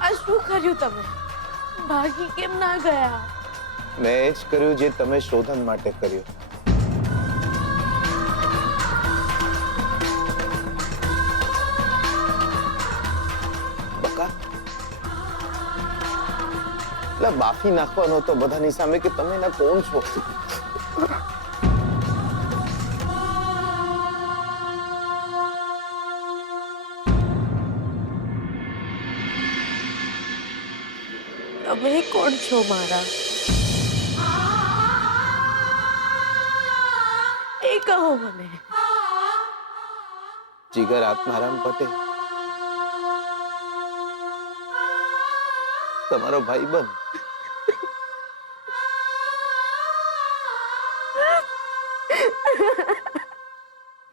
આ શું કર્યું તમે? ભાગી કેમ ના ગયા? મેં એ જ કર્યું જે તમે શોધન માટે કર્યું. બકા, એટલે બાફી નાખવાનો તો બધાની સામે કે તમે એના કોણ છો? તમે કોણ છો મારા? એ કહો મને. જીગર આત્મારામ પટેલ, તમારો ભાઈબંધ.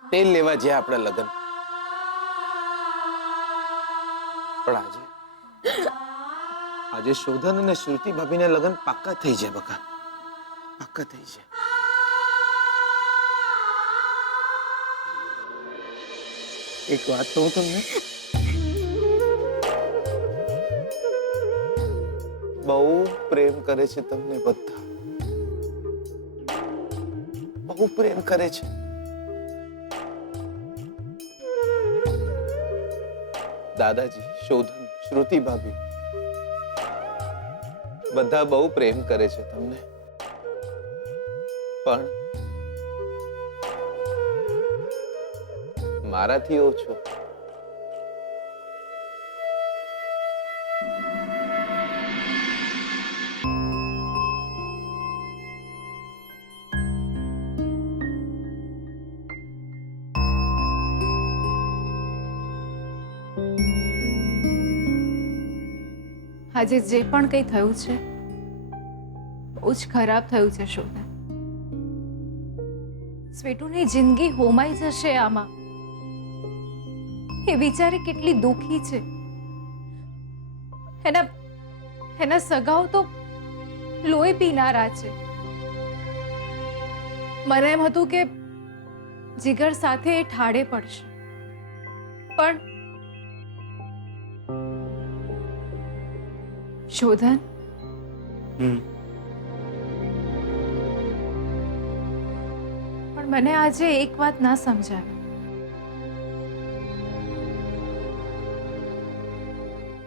તેલ લેવા જ્યાં આપણા લગ્ન, પણ આજે શોધન અને શ્રુતિ ભાભીને લગ્ન પાક્કા થઈ જાય બકા, પાક્કા થઈ જાય. એક વાત કહું તમને, બહુ પ્રેમ કરે છે તમને બધા, બહુ પ્રેમ કરે છે. દાદાજી, શોધન, શ્રુતિ ભાભી બધા બહુ પ્રેમ કરે છે તમને, પણ મારાથી ઓછો. આજે જે પણ કંઈ થયું છે બહુ જ ખરાબ થયું છે શોધન. સ્વીટુની જિંદગી હોમાઈ જશે આમાં. એ બિચારી કેટલી દુઃખી છે. એના સગાઓ તો લોહી પીનારા છે. મને એમ હતું કે જીગર સાથે એ ઠાડે પડશે, પણ શોધન, પણ મને આજે એક વાત ના સમજાવી.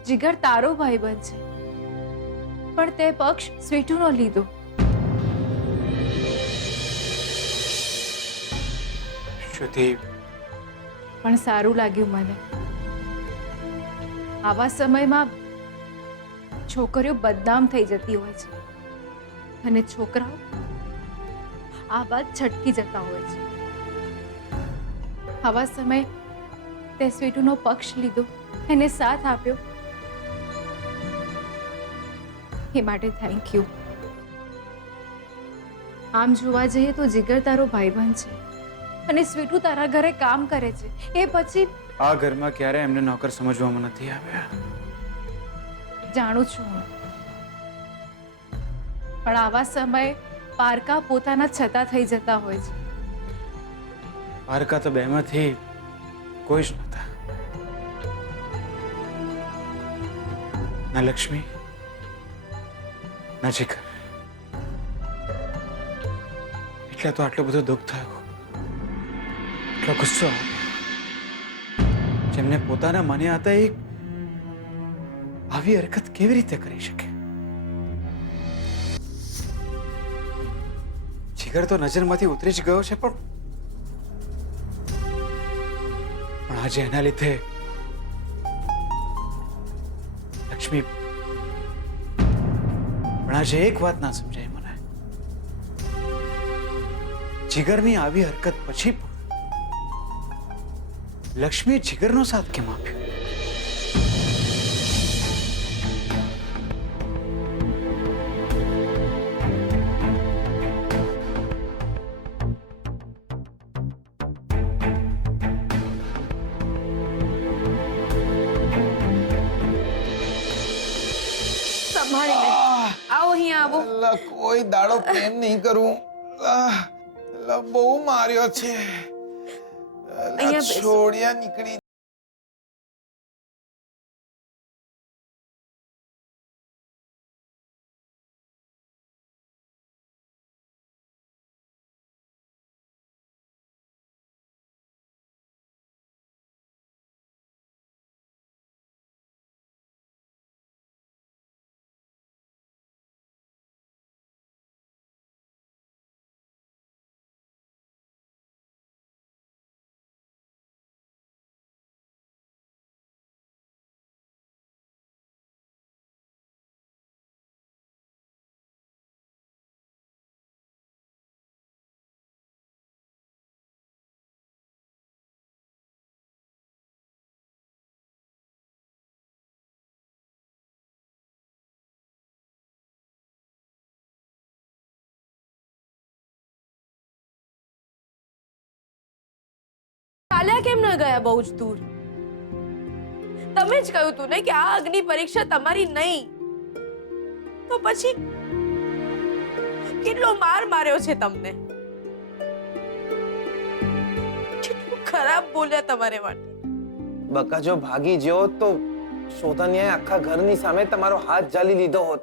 જીગર તારો ભાઈબંધ છે, પણ તે પક્ષ સ્વીટુનો લીધો. શ્રુતિ, પણ સારું લાગ્યું મને. આવા સમયમાં છોકરીઓ બદનામ થઈ જતી હોય છે અને છોકરાઓ આ વાત છટકી જતા હોય છે. આવા સમય તે સ્વીટુનો પક્ષ લીધો, એને સાથ આપ્યો, એ માટે થેન્ક યુ. આમ જોવા જઈએ તો જીગર તારો ભાઈબંધ છે અને સ્વીટુ તારા ઘરે કામ કરે છે. એ પછી આ ઘરમાં ક્યારે એમને નોકર સમજવામાં નથી આવ્યા. જાણું છું હું, પણ આવા સમયે પારકા પોતાના છતાં થઈ જતા હોય છે. પારકા તો બેમાંથી કોઈ જ નહોતા. ના લક્ષ્મી, ના જીગર. એટલે તો આટલું બધું દુઃખ થયું, એટલો ગુસ્સો આવ્યો. જેમને પોતાના માન્યા હતા એ આવી હરકત કેવી રીતે કરી શકે? જીગર તો નજરમાંથી ઉતરી જ ગયો છે, પણ આજે એના લીધે લક્ષ્મી, પણ આજે એક વાત ના સમજાય મને. જીગરની આવી હરકત પછી પણ લક્ષ્મીએ જીગરનો સાથ કેમ આપ્યો? સંભાળીને આવો, અહીંયા આવો. અલ્લા, કોઈ દાડો પ્રેમ નહીં કરું. અલ્લા, બહુ માર્યો છે. અહીંયા બેસો. છોડિયા નીકળી ચાલ્યા કેમ ન ગયા બહુ જ દૂર? તમે જ કહ્યું તું ને કે આ અગ્નિ પરીક્ષા તમારી નહીં. તો પછી કેટલો માર માર્યો છે તમને, કેટલું ખરાબ બોલ્યા તમારે માટે. બકા જો ભાગી જ્યો તો શોધાન્યાએ આખા ઘરની સામે તમારો હાથ જાલી લીધો હોત.